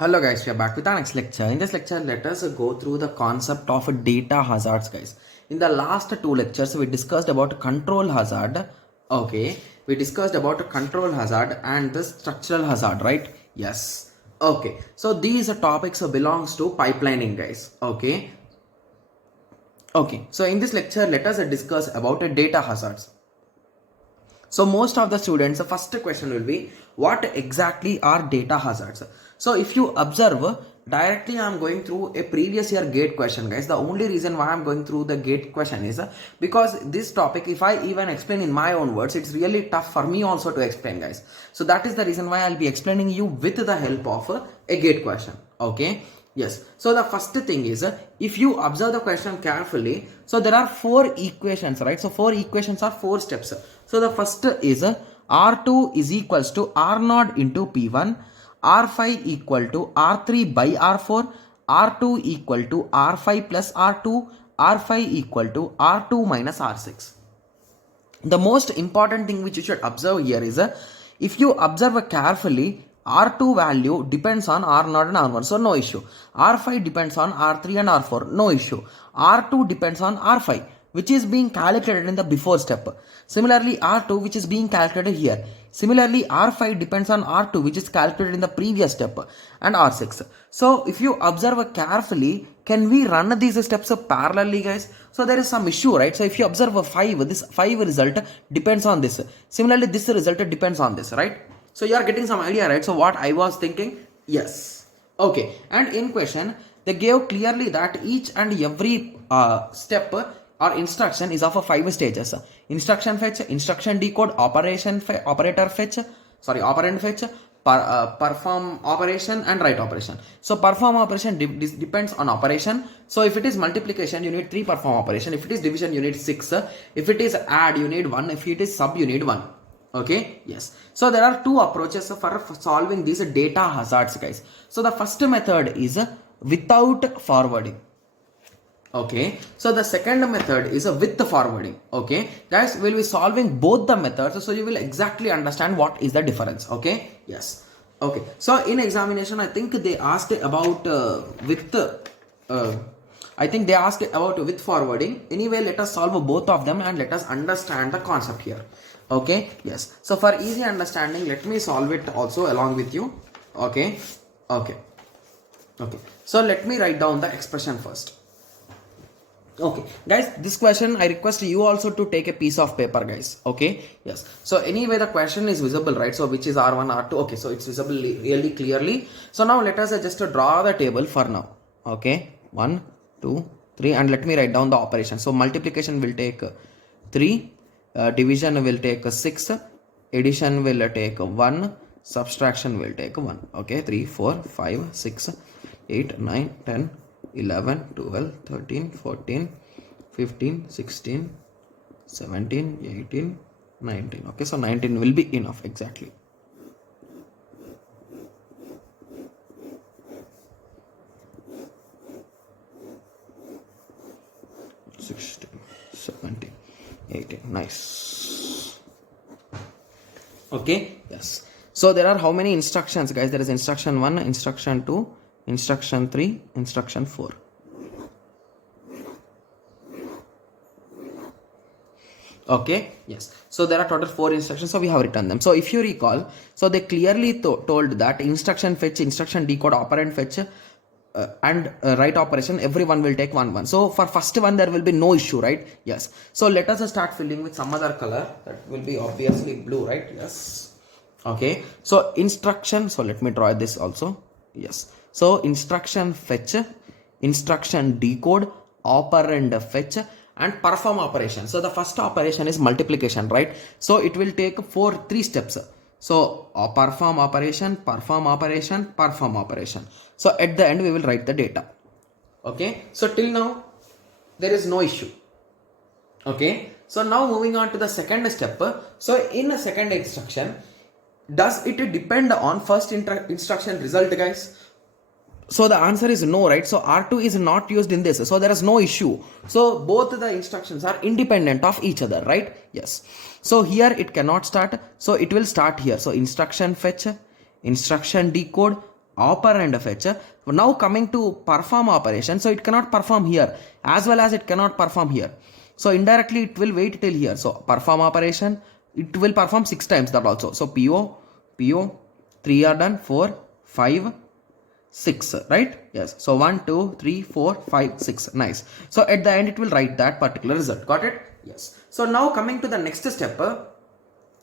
Hello guys, we are back with our next lecture. In this lecture, let us go through the concept of data hazards, guys. In the last two lectures, we discussed about control hazard. Okay, we discussed about control hazard and the structural hazard, right? Yes. Okay, so these topics belongs to pipelining, guys. Okay, so in this lecture, let us discuss about data hazards. So most of the students, the first question will be, what exactly are data hazards? So if you observe, directly I am going through a previous year GATE question, guys. The only reason why I am going through the GATE question is because this topic, if I even explain in my own words, it's really tough for me also to explain, guys. So that is the reason why I'll be explaining you with the help of a GATE question. Okay. Yes. So the first thing is, if you observe the question carefully, so there are four equations, right? So four equations are four steps. So the first is R2 is equals to R0 into P1, R5 equal to R3 by R4, R2 equal to R5 plus R2, R5 equal to R2 minus R6. The most important thing which you should observe here is, if you observe carefully, R2 value depends on R0 and R1, so no issue. R5 depends on R3 and R4, no issue. R2 depends on R5, which is being calculated in the before step. Similarly, R2 which is being calculated here. Similarly, R5 depends on R2 which is calculated in the previous step, and R6. So if you observe carefully, can we run these steps parallelly, guys? So there is some issue, right? So if you observe a 5, this 5 result depends on this. Similarly, this result depends on this, right? So you are getting some idea, right? So what I was thinking, yes. Okay, and in question, they gave clearly that each and every step or instruction is of a 5 stages. Instruction fetch, instruction decode, operand fetch, perform operation and write operation. So perform operation depends on operation. So if it is multiplication, you need 3 perform operation. If it is division, you need 6. If it is add, you need 1. If it is sub, you need 1. Okay, yes. So there are two approaches for solving these data hazards, guys. So the first method is without forwarding. Okay, so the second method is with forwarding. Okay, guys, we'll be solving both the methods, so you will exactly understand what is the difference. Okay, yes. Okay, so in examination, I think they asked about I think they asked about with forwarding. Anyway, let us solve both of them and let us understand the concept here. Okay, yes. So for easy understanding, let me solve it also along with you. Okay, okay. So let me write down the expression first. Okay, guys, this question I request you also to take a piece of paper, guys. Okay, yes. So anyway, the question is visible, right? So which is R1, R2. Okay, so it's visible really clearly. So now let us just draw the table for now. Okay, 1, 2, 3, and let me write down the operation. So multiplication will take 3, division will take 6, addition will take 1, subtraction will take 1. Okay, 3, 4, 5, 6, 8, 9, 10, 11, 12, 13, 14, 15, 16, 17, 18, 19. Okay, so 19 will be enough exactly. Nice. Okay, yes. So there are how many instructions, guys? There is instruction 1, instruction 2, instruction 3, instruction 4. Okay, yes. So there are total 4 instructions, so we have written them. So if you recall, so they clearly told that instruction fetch, instruction decode, operand fetch, and write operation, everyone will take 1. So for first one there will be no issue, right? Yes. So let us start filling with some other color. That will be obviously blue, right? Yes. Okay, so instruction, so let me draw this also. Yes. So instruction fetch, instruction decode, operand fetch, and perform operation. So the first operation is multiplication, right? So it will take 3 steps. So perform operation, perform operation, perform operation. So at the end we will write the data. Okay, so till now there is no issue. Okay, so now moving on to the second step. So in a second instruction, does it depend on first instruction result, guys? So the answer is no, right? So R2 is not used in this, so there is no issue. So both the instructions are independent of each other, right? Yes. So here it cannot start, so it will start here. So instruction fetch, instruction decode, operand fetch. Now coming to perform operation, so it cannot perform here as well as it cannot perform here. So indirectly it will wait till here. So perform operation, it will perform 6 times that also. So PO, 3 are done, 4, 5, 6, right? Yes. So 1, 2, 3, 4, 5, 6. Nice. So at the end it will write that particular result. Got it? Yes. So now coming to the next step,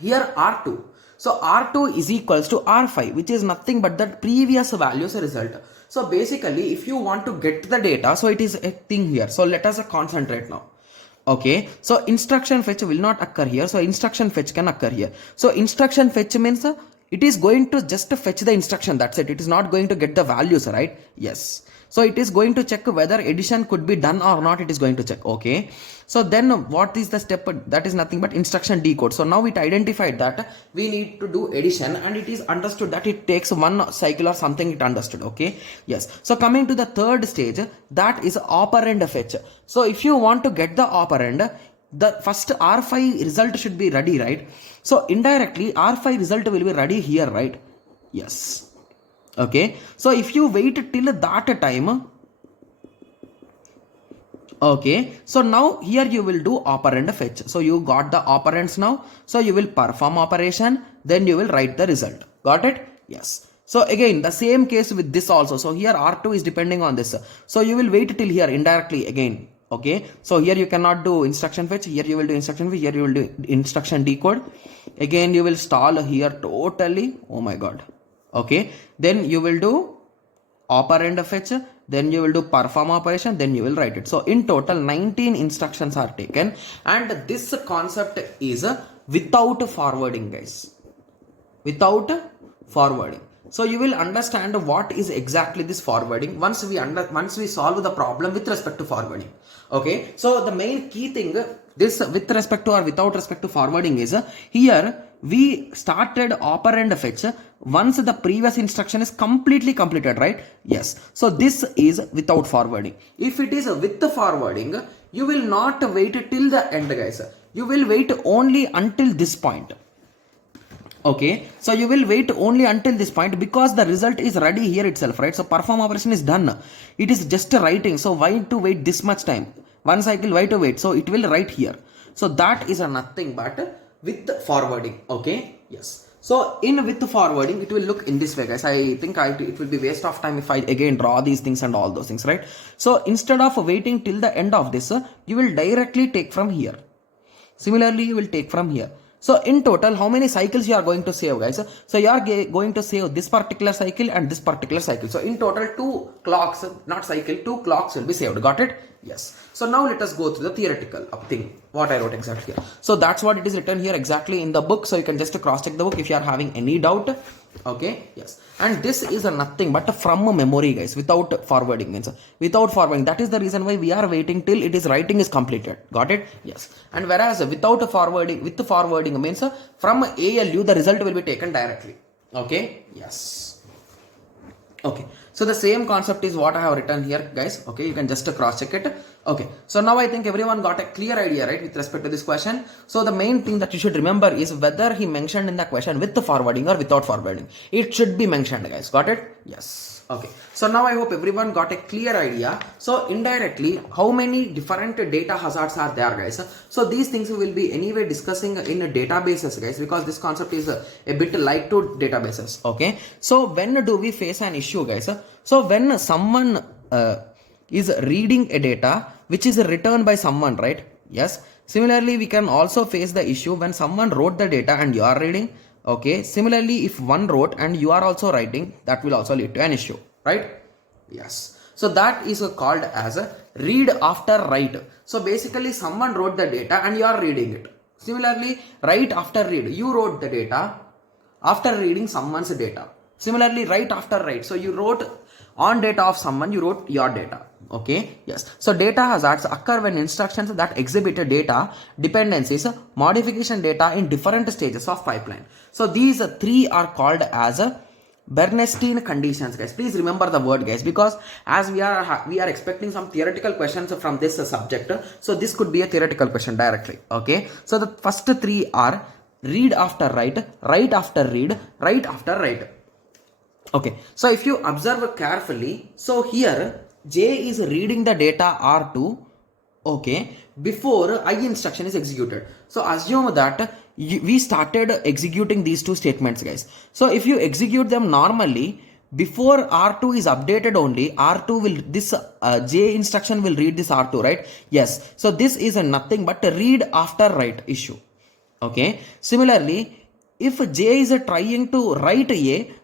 here R2. So R2 is equals to R5, which is nothing but that previous values result. So basically if you want to get the data, so it is a thing here. So let us concentrate now. Okay, so instruction fetch will not occur here. So instruction fetch can occur here. So instruction fetch means it is going to just fetch the instruction. That's it. It is not going to get the values, right? Yes. So it is going to check whether addition could be done or not. It is going to check. Okay. So then what is the step? That is nothing but instruction decode. So now it identified that we need to do addition, and it is understood that it takes one cycle or something. It understood. Okay. Yes. So coming to the third stage, that is operand fetch. So if you want to get the operand, the first R5 result should be ready, right? So indirectly R5 result will be ready here, right? Yes. Okay. So if you wait till that time, okay, so now here you will do operand fetch. So you got the operands now. So you will perform operation, then you will write the result. Got it? Yes. So again, the same case with this also. So here R2 is depending on this. So you will wait till here indirectly again. Okay. So here you cannot do instruction fetch. Here you will do instruction fetch. Here you will do instruction decode. Again, you will stall here totally. Oh my God. Okay. Then you will do operand fetch, then you will do perform operation, then you will write it. So in total 19 instructions are taken, and this concept is without forwarding, guys. Without forwarding. So you will understand what is exactly this forwarding once we solve the problem with respect to forwarding. Okay. So the main key thing, this with respect to or without respect to forwarding, is here we started operand fetch once the previous instruction is completely completed, right? Yes. So this is without forwarding. If it is with the forwarding, you will not wait till the end, guys. You will wait only until this point. Okay, so you will wait only until this point because the result is ready here itself, right? So perform operation is done. It is just writing. So why to wait this much time? One cycle, why to wait? So it will write here. So that is nothing but with forwarding. Okay, yes. So in with forwarding, it will look in this way, guys. I think it will be waste of time if I again draw these things and all those things, right? So instead of waiting till the end of this, you will directly take from here. Similarly, you will take from here. So in total, how many cycles you are going to save, guys? So you are going to save this particular cycle and this particular cycle. So in total, 2 clocks, not cycle, 2 clocks will be saved. Got it? Yes. So now let us go through the theoretical thing, what I wrote exactly here. So that's what it is written here exactly in the book. So you can just cross check the book if you are having any doubt. Okay. Yes. And this is nothing but from memory, guys, without forwarding means without forwarding. That is the reason why we are waiting till it is writing is completed. Got it? Yes. And whereas without forwarding, with forwarding means from ALU, the result will be taken directly. Okay. Yes. Okay. So the same concept is what I have written here, guys. Okay, you can just cross check it. Okay, so now I think everyone got a clear idea, right, with respect to this question. So the main thing that you should remember is whether he mentioned in the question with the forwarding or without forwarding. It should be mentioned, guys. Got it? Yes. Okay. So now I hope everyone got a clear idea. So indirectly, how many different data hazards are there, guys? So these things we will be anyway discussing in databases, guys, because this concept is a bit like to databases. Okay. So when do we face an issue, guys? So when someone is reading a data which is written by someone, right? Yes. Similarly, we can also face the issue when someone wrote the data and you are reading. Okay. Similarly, if one wrote and you are also writing, that will also lead to an issue, right? Yes. So that is called as a read after write. So basically, someone wrote the data and you are reading it. Similarly, write after read. You wrote the data after reading someone's data. Similarly, write after write. So you wrote on data of someone, you wrote your data. Okay. Yes. So data hazards occur when instructions that exhibit data dependencies, modification data in different stages of pipeline. So these 3 are called as Bernstein conditions, guys. Please remember the word, guys, because as we are expecting some theoretical questions from this subject. So this could be a theoretical question directly. Okay. So the first 3 are read after write, write after read, write after write. Okay, so if you observe carefully, so here J is reading the data R2, okay, before I instruction is executed. So assume that we started executing these two statements, guys. So if you execute them normally, before R2 is updated only, R2 will, this J instruction will read this R2, right? Yes, so this is a nothing but a read after write issue. Okay, similarly, if J is trying to write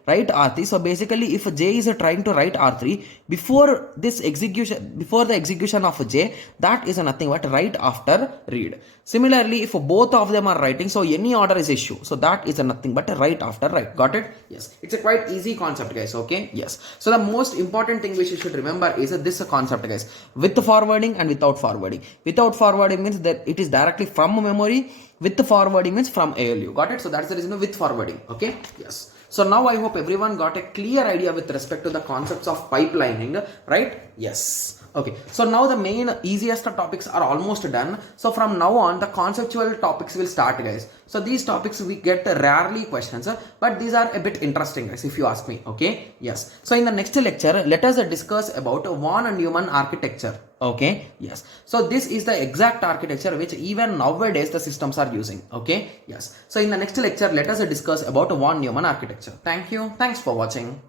write R3, so basically if J is trying to write R3 before this execution, before the execution of J, that is nothing but write after read. Similarly, if both of them are writing, so any order is issue, so that is nothing but write after write. Got it? Yes, it's a quite easy concept, guys. Okay, yes, so the most important thing which you should remember is this concept, guys, with forwarding and without forwarding. Without forwarding means that it is directly from memory, with the forwarding means from ALU. Got it? So that's the reason with forwarding. Okay, yes. So now I hope everyone got a clear idea with respect to the concepts of pipelining, right? Yes. Okay, so now the main easiest topics are almost done. So from now on, the conceptual topics will start, guys. So these topics we get rarely questions, but these are a bit interesting, guys, if you ask me. Okay, yes. So in the next lecture, let us discuss about von Neumann architecture. Okay, yes. So this is the exact architecture which even nowadays the systems are using. Okay, yes. So in the next lecture, let us discuss about von Neumann architecture. Thank you. Thanks for watching.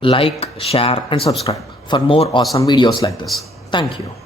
Like, share and subscribe for more awesome videos like this. Thank you.